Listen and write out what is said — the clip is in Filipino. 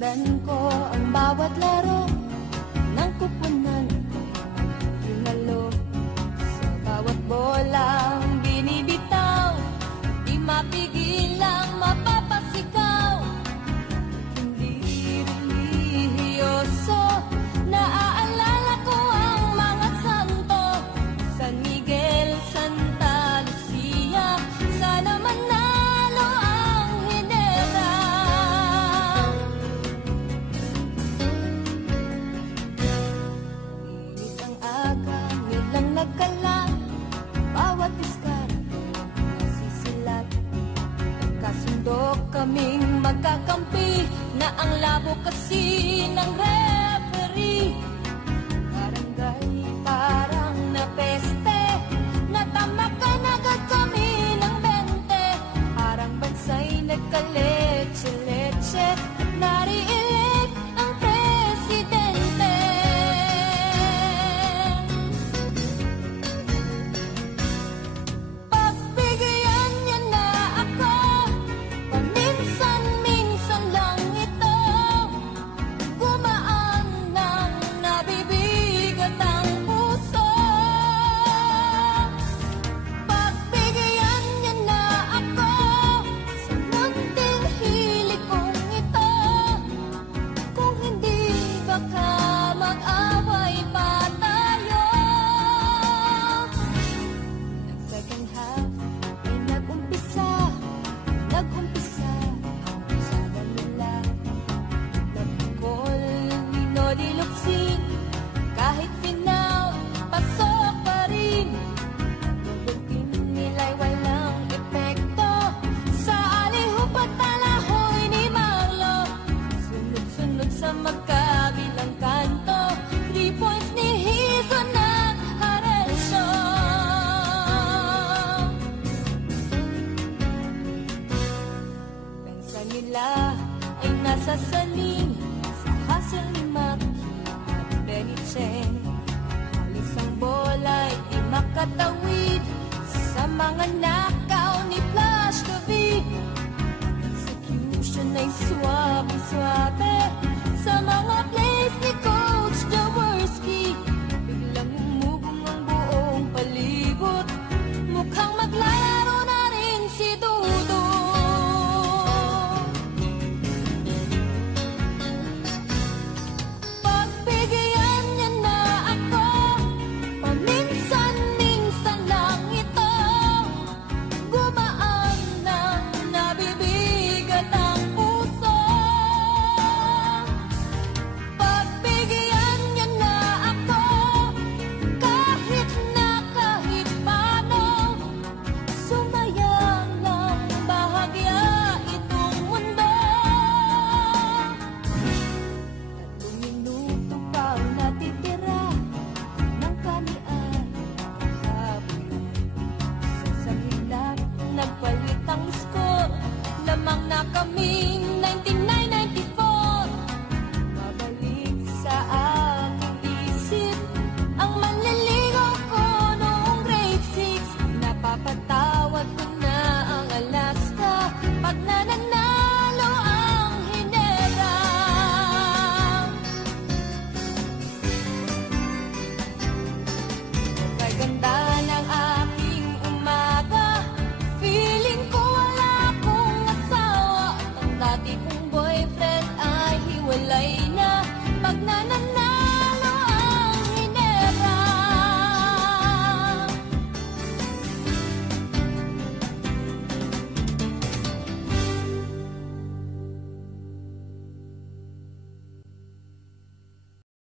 Sinundan ko ang bawat laro ng kupunan ko hinalo. Sa bawat bolang binibitaw, di mapigilang mapapasigaw. Hindi relihiyoso, naaalala ko ang mga santo. San Miguel, Santa Lucia, sana manalo ang Ginebra. Init ang aga, nilang nagkalat, bawat diskarte nasisilat. Nagkasundo kaming magkakampi, na ang labo kasi ng referee. Barangay parang napeste, natamakan agad kami ng 20. Parang bansay nagka-leche-leche, nari-elect ang presidente. Pagbigyan niya na ako, paminsan-minsan lang ito. Gumaan ng nabibigat ang puso. Pagbigyan niya na ako, sa munting hilig kong ito. Kung hindi, baka mag-away pa tayo. Nag-second half ay nag-umpisa sa kanila. Nag-call ni Noli Luxing, kahit final, pasok pa rin. Double team nila'y walang epekto, sa alihop at talahoy ni Marlo. Sunod-sunod sa magkabilang kanto, 3 points ni Hizon at Haresio. Pensa nila ay nasa saling, sa hustle ni Maki at Benny Cheng. Alis ang bola'y di makatawid, sa mga nakaw ni Flash David. Execution ay swabe-swabe, sa mga plays ni Coach Jaworski. Biglang umugong ang buong palibot, mukhang maglalaro na rin si Dudu. Pagbigyan niya na ako, paminsan-minsan lang ito. Gumaan ng nabibigat ang puso. Pagbigyan niya na ako, kahit paano, sumaya ng bahagya itong mundo. 3 minuto pa ang natitira, ng kami ay nakahabol. Sa sangilap, nagpalit ang score, lamang na kaming 99-94. Babalik sa aking isip ang manliligaw ko noong grade 6. Napapatawad ko na ang Alaska pag nananalo ang Ginebra. Kay ganda